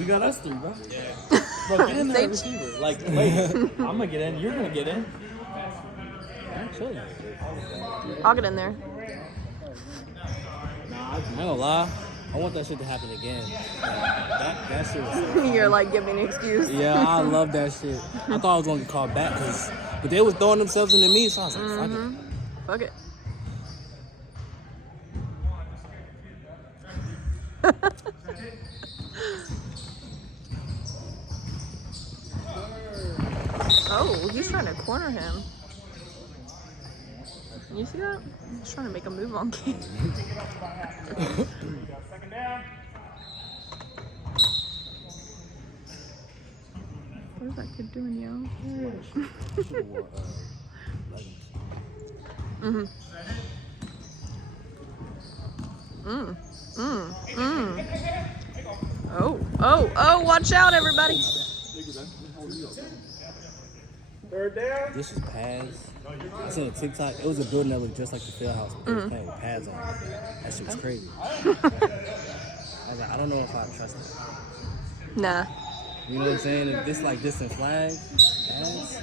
We got us three, bro. Yeah. Bro, get in there, receiver. Like, wait, I'm gonna get in. You're gonna get in. I'm chilling. I'll get in there. Nah, I ain't gonna lie. I want that shit to happen again. That shit was so You're like, give me an excuse. Yeah, I love that shit. I thought I was gonna get called back, but they was throwing themselves into me, so I was like, Fuck it. Oh, he's trying to corner him. You see that? He's trying to make a move on King. What is that kid doing, yo? Oh, watch out, everybody. Third down. This is pads. I seen a TikTok. It was a building that looked just like the field house, but they was playing with pads on it. That shit was crazy. I was like, I don't know if I trust it. Nah. You know what I'm saying? If this like this and flag pads,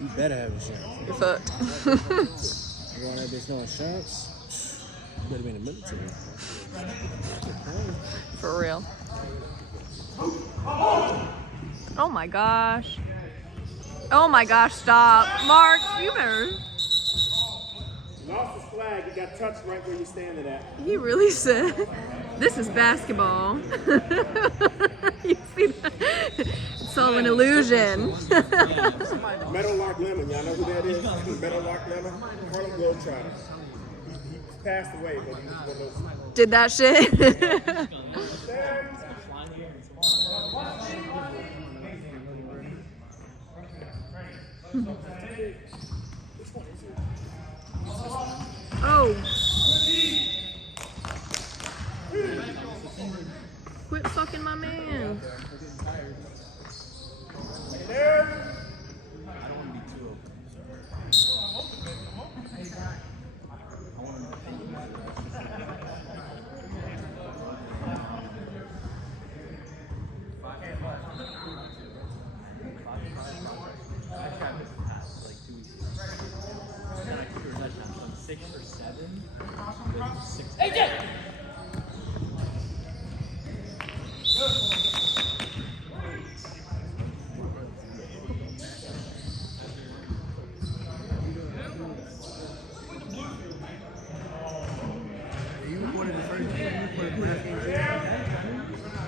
you better have insurance. You're fucked. You want that bitch no insurance? You better be in the military. For real. Oh my gosh. Oh my gosh, stop. Mark, you better. Lost his flag. He got touched right where you're standing at. He really said, this is basketball. You see that? It's all an illusion. Meadowlark Lemon. Y'all know who that is? Meadowlark Lemon. Harlem Globetrotter. He passed away, but he was one of those. Did that shit? Oh. Quit fucking my man.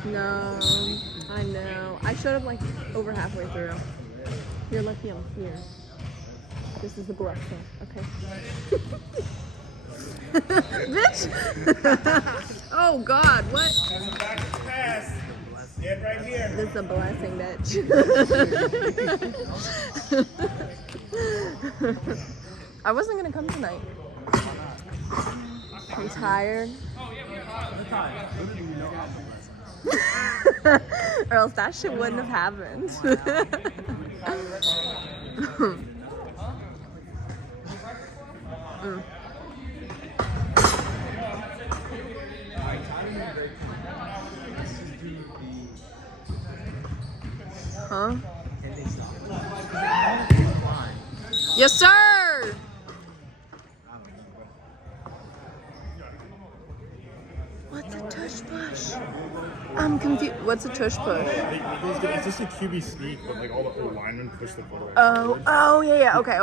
No, I know. I showed up like over halfway through. You're lucky I'm here. This is the blessing, okay? Bitch! Oh God, what? Pass. Get right here. This is a blessing, bitch. I wasn't gonna come tonight. I'm tired. Or else that shit wouldn't have happened. Huh? Yes, sir! What's a tush push? I'm confused. What's a tush push? It's just a QB sneak, but like all the linemen push the foot away. Oh, yeah. Okay.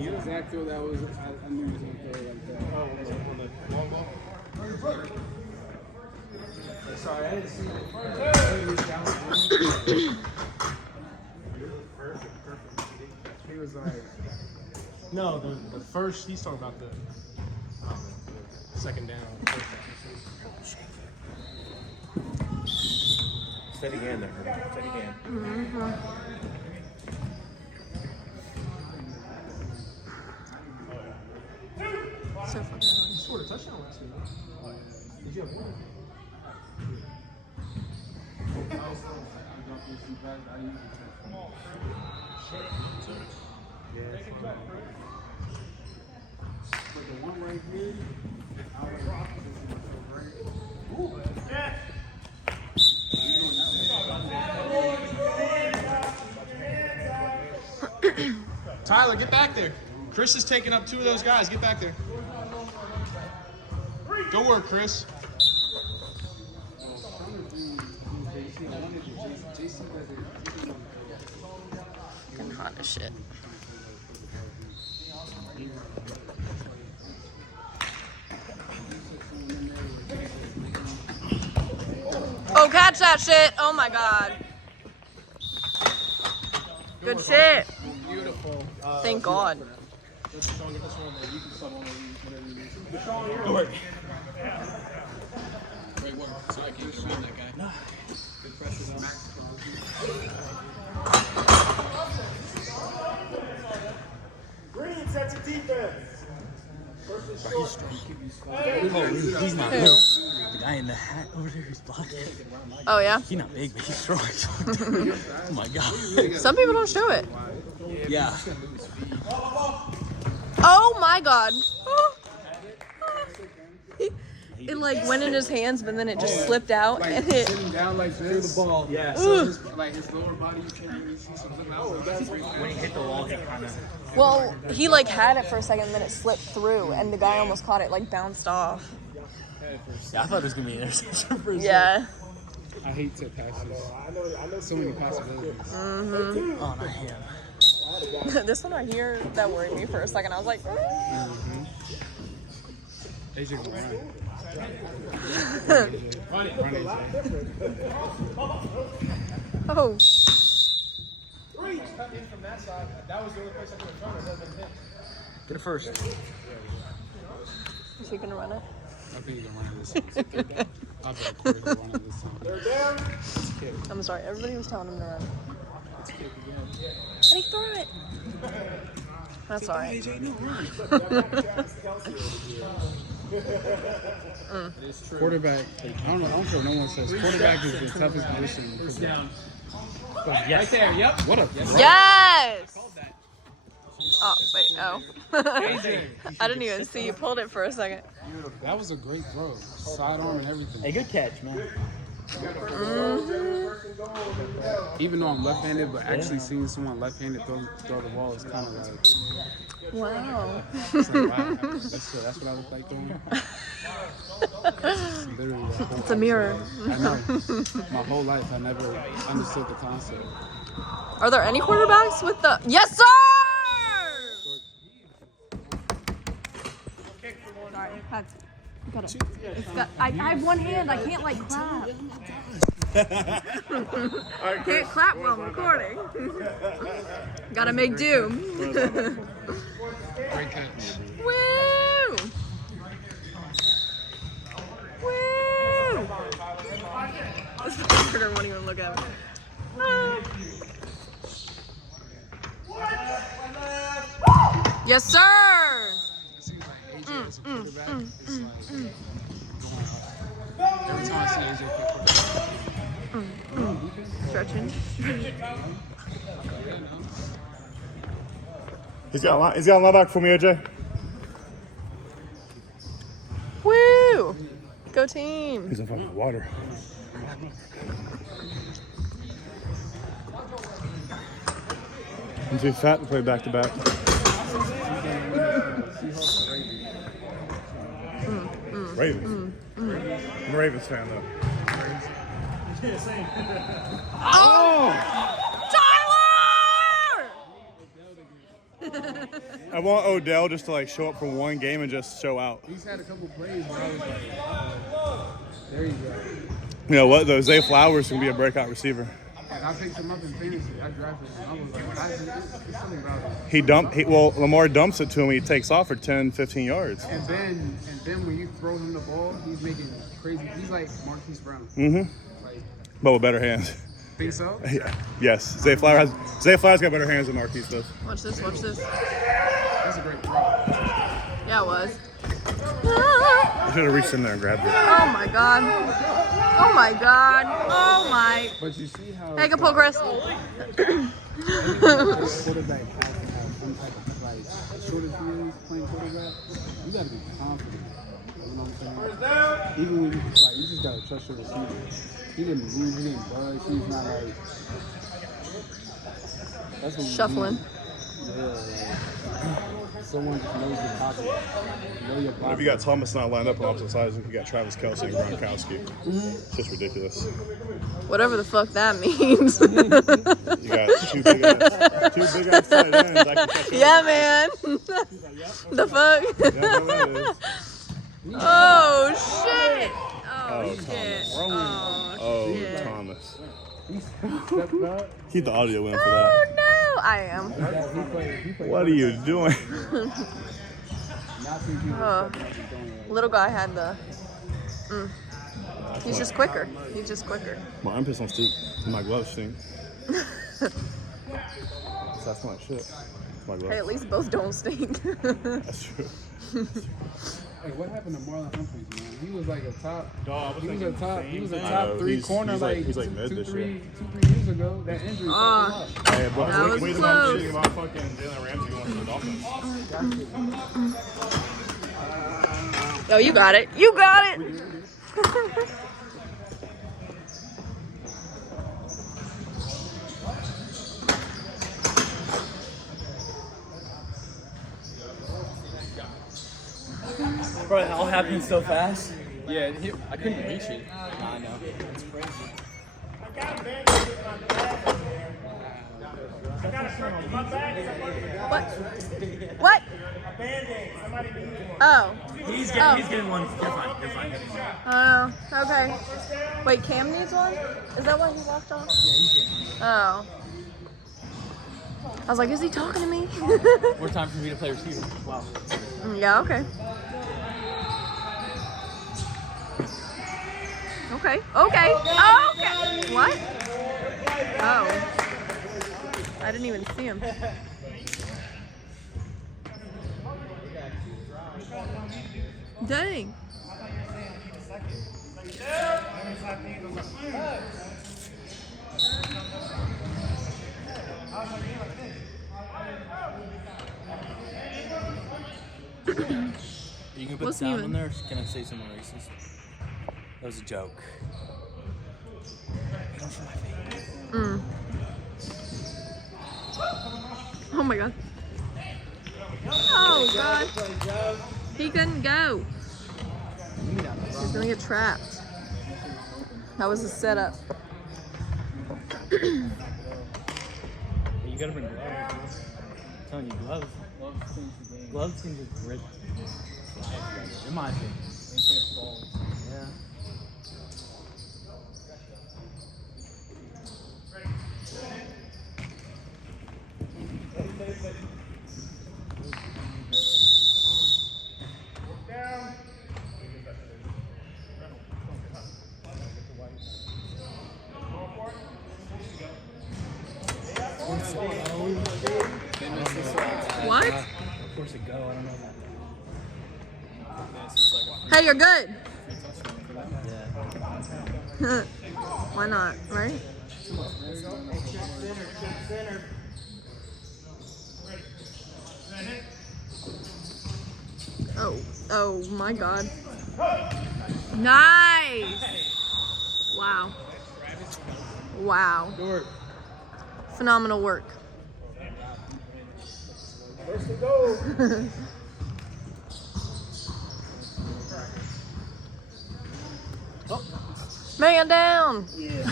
You exactly feel that was. I knew he was gonna throw it like that. Oh, on the long ball. Sorry, I didn't see it. He was like. No, the first, he's talking about the second down. Steady hand there. Steady hand. So fucking You scored a touchdown last week. Did you have one? But the one right here, Tyler, get back there. Chris is taking up 2 of those guys. Get back there. Good work, Chris. Getting hot as shit. Oh, catch that shit! Oh my god. Good shit. beautiful. Thank God. Good work. Great work. Sorry, I can't swing that guy. No. Good pressure though. Green sets your defense. He's not big. The guy in the hat over there who's blocking. Oh yeah? He's not big, but he's strong. Oh my god. Some people don't show it. Yeah. Oh my God. It like went in his hands, but then it just slipped out Like and it. sitting down like this. The ball. Yeah. So his, like his lower body, you can't really see something else. When he hit the wall, he kind of. Well, he like had it for a second, and then it slipped through, and the guy almost caught it, like bounced off. Yeah, I thought it was gonna be an interception for a second. Yeah. I hate to passes. So many possibilities. Mhm. Oh, not him. This one right here that worried me for a second. I was like, AJ can run. Run, AJ. oh. Get it first. Is he gonna run it? I think you can run it this time. I'll bet Corey can run it this time. I'm sorry. Everybody was telling him to run. And he threw it. That's all right. Quarterback, I don't care what no one says. Quarterback is the toughest position. First down. Yes. Right there, yep. What a Yes! Oh, wait, oh. I didn't even see you pulled it for a second. That was a great throw. Sidearm and everything. Hey, good catch, man. Even though I'm left-handed, but actually seeing someone left-handed throw the ball is kind of like, Wow. it's like wow, that's what I look like doing. Literally, the whole It's a mirror. I know. My whole life, I never understood the concept. Are there any quarterbacks with the... Yes, sir! Sorry, got it. It's got, I have one hand. I can't like clap. Can't clap while I'm recording. Gotta make do. Great catch. Woo! Woo! This fucker won't even look at me. Ah. Yes, sir! It seems like AJ as a quarterback, it's like going up. Every time I see AJ play Stretching. He's got a linebacker for me, AJ. Woo! Go team. He's in fucking water. I'm too fat to play back to back. Ravens. I'm a Ravens fan though. Tyler! I want Odell just to like show up for one game and just show out. He's had a couple plays where I was like, there you go. You know what though? Zay Flowers can be a breakout receiver. And I picked him up in fantasy. I drafted him. I was like, there's something about it. Lamar dumps it to him. He takes off for 10, 15 yards. And then when you throw him the ball, he's making crazy. He's like Marquise Brown. Mm-hmm. Like, But with better hands. think so? Yeah. Yes. Zay Flowers got better hands than Marquise does. Watch this, watch this. That's a great throw. Yeah, it was. I should have reached in there and grabbed it. Oh my god. Oh my god. Oh my. But you see how Hey, good pull, Chris. Quarterback has to have some type of, like, as short as he is playing quarterback, you gotta be confident. You know what I'm saying? Even when you just, like, you just gotta trust your receiver. He didn't move, he didn't budge, he's not like. That's what Shuffling. Yeah, like, someone just knows your pocket. Know your pocket. If you got Thomas not lined up on opposite sides, you got Travis Kelce and Gronkowski. It's just ridiculous. Whatever the fuck that means. You got two big ass tight ends. I can catch Yeah, man. The fuck? Oh shit! Oh shit! Oh shit! Thomas. Keep the audio in for that. Oh no! I am. What are you doing? Oh. Little guy had the. He's just quicker. He's just quicker. My armpits don't stink. My gloves stink. That's my shit. My gloves. Hey, at least both don't stink. That's true. Hey, what happened to Marlon Humphreys, man? He was like a top. Dog, He was a top 3 corner he's like mid this year. 2-3 years ago. That injury. Hey, but That was wait close. about shitting about fucking Jalen Ramsey going to the Dolphins. Oh, you got it. You got it. Bro, it all happened so fast. Yeah, I couldn't reach it. Nah, I know. It's crazy. What? What? Oh. He's getting one. You're fine. You're fine. Oh. Okay. Wait, Cam needs one? Is that why he walked off? Oh. I was like, is he talking to me? More time for me to play receiver. Wow. Yeah. Okay. Okay. Okay. Okay. What? Oh. I didn't even see him. Dang. You can put What's sound new? in there, or can I say something racist? That was a joke. Get off of my face. Oh my god. Oh god. He couldn't go. He's gonna get trapped. That was a setup. You gotta bring gloves. I'm telling you, gloves. Gloves can just rip. In my opinion. Yeah. What? Of course it go. I don't know that. Hey, you're good. Yeah. Why not, right? Oh my god. Nice! Wow. Wow. Phenomenal work. First to go. Man down! Yeah.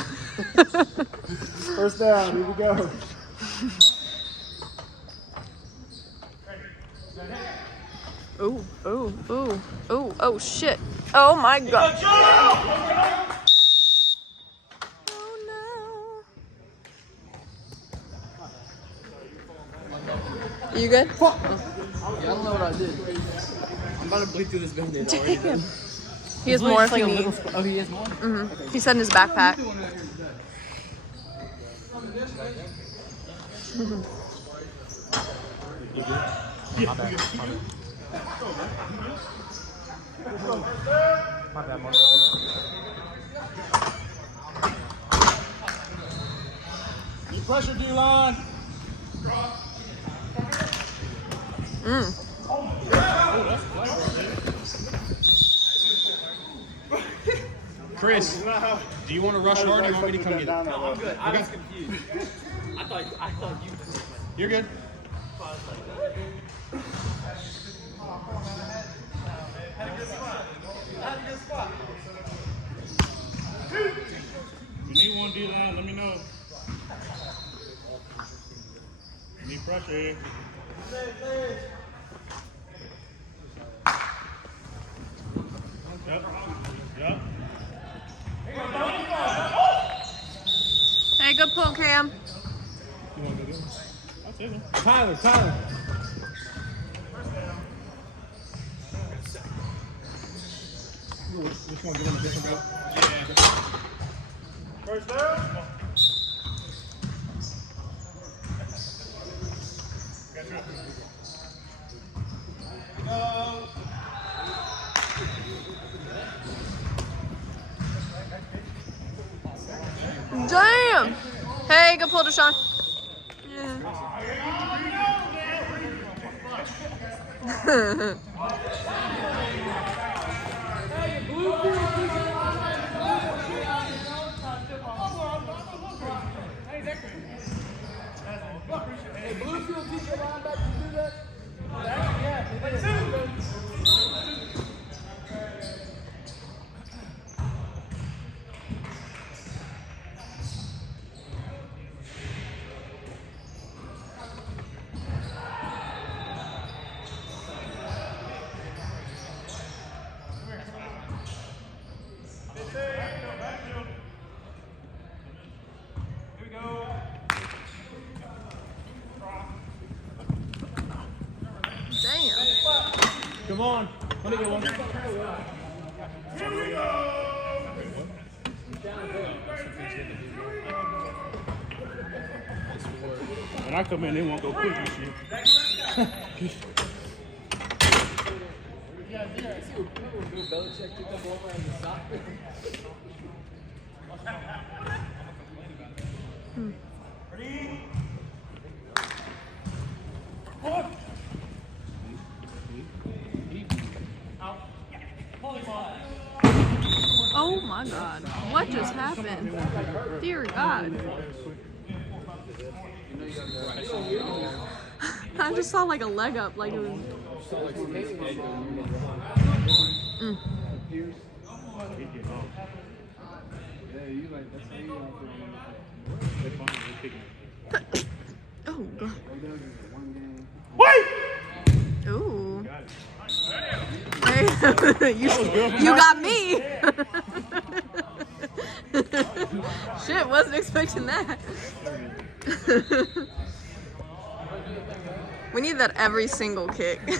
First down. Here we go. Ooh, ooh, ooh, ooh, oh shit. Oh my god. Oh no. You good? Yeah, I don't know what I did. I'm about to bleed through this Band-Aid already. Damn. He has more if you need. Oh, he has more? Mm-hmm. He said in his backpack. My bad. My bad, Mark. pressure, D-line. Chris, do you want to rush hard or do you want me to come get it? No, I'm good. I was confused. I thought you. You're good. If you need one D-line, let me know. Need pressure here. Yep. Hey, good pull, Cam. You want to go do it? I'll take him. Tyler. Which one? Give him a different go? First down. Damn. Hey, good pull, Deshaun. Yeah. Come on. Let me get one. When I come in, they won't go quick and shit. Oh my God. What just happened? Dear God. I just saw like a leg up, like it was. Oh God. Wait! Ooh. Hey, you got me. Shit, wasn't expecting that. We need that every single kick. I don't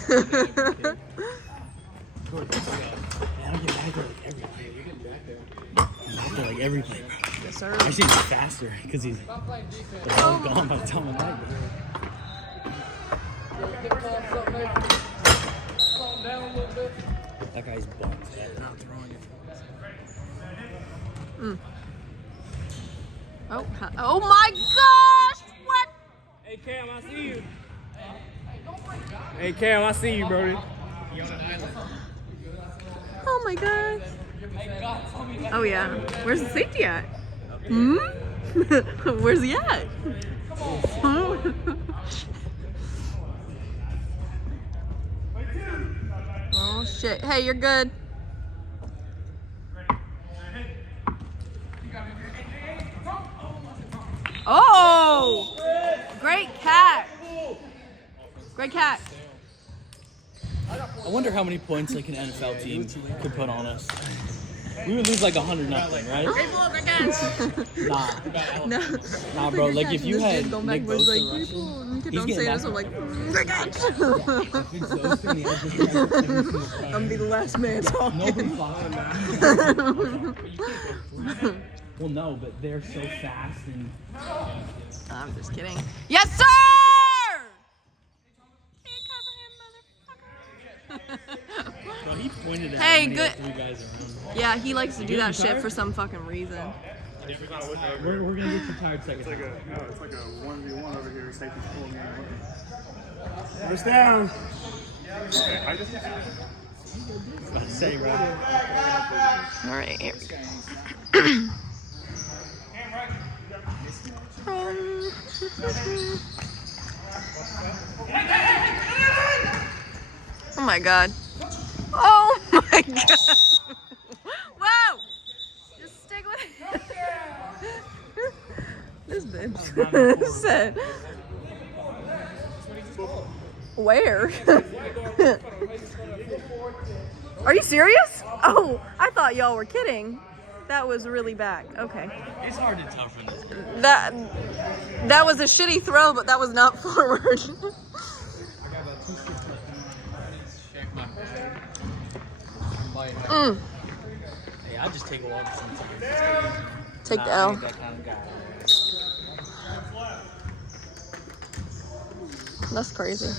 get back there like every play. You're getting back there. Back there like every play, bro. Yes, sir. Actually, he's faster because he's the ball's gone by the time I'm back there. That guy's bumped. Yeah, they're not throwing it. Oh my gosh! What? Hey Cam, I see you. Hey Cam, I see you, Brody. Oh my God. Oh yeah. Where's the safety at? Hmm? Where's he at? Oh shit. Hey, you're good. Oh! Great cat. Great cat. I wonder how many points like an NFL team could put on us. We would lose like 100-0, right? No. Nah, bro. Like if you had Go Nick back, like, Bosa people, rushing, don't he's say getting this. I'm back. like, I'm gonna be the last man talking. Nobody following that. Well, no, but they're so fast and. I'm just kidding. Yes, sir! Can't cover him, motherfucker. Well, he pointed at Hey, me good. like 3 guys around. Yeah, he likes to do that shit for some fucking reason. We're gonna get you tired second. It's like a 1v1 over here. Safety's pulling me in. First down. Okay, I just About to say, right? All right, here we go. Oh my god. Oh my god. Whoa! Just stick with it. This bitch said. Where? Are you serious? Oh, I thought y'all were kidding. That was really back. Okay. It's hard to tell from this. That was a shitty throw, but that was not forward. I got about 2 skips left. Check my bag. Hey, I just take a walk sometimes. Take the I L. ain't that kind of guy. That's crazy.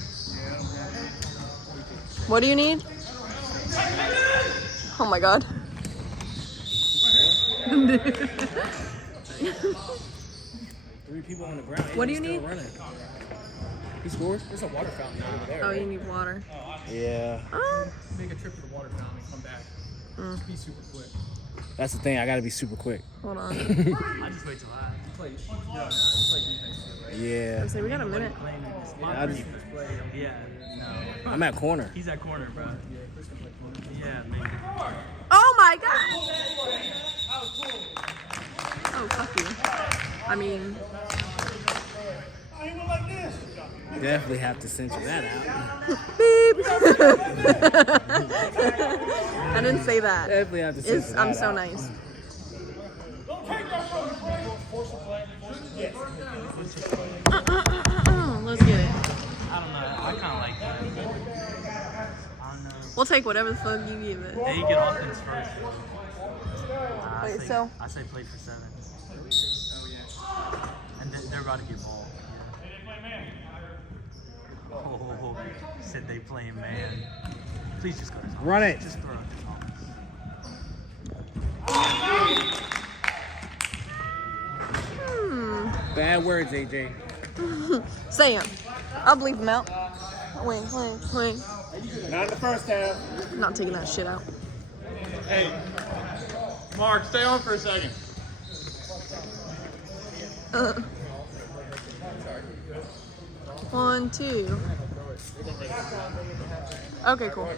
What do you need? Oh my god. 3 people on the ground. What do you Still need? running. He scored. There's a water fountain over there. Oh, you need water. Yeah. Make a trip to the water fountain and come back. Just be super quick. That's the thing. I gotta be super quick. Hold on. I just wait till I play. Play defense. Right? Yeah. Say we got a minute. I just, yeah. No. I'm at corner. He's at corner, bro. Yeah, maybe. Oh my god! Oh, fuck you. I mean, Definitely have to censor that out. beep. I didn't say that. Definitely have to censor that I'm so out. nice. Let's get it. I don't know. I kind of like that. I don't know. We'll take whatever the fuck you give it. They get offense first. Wait, so I say play for 7. And they're about to get ball. Yeah. Oh, said they playing man. Please just go to Thomas. Run it. Just throw it to Thomas. Bad words, AJ. say him. I'll bleep him out. Wing. Not in the first half. I'm not taking that shit out. Hey, Mark, stay on for a second. 1, 2. Okay, cool.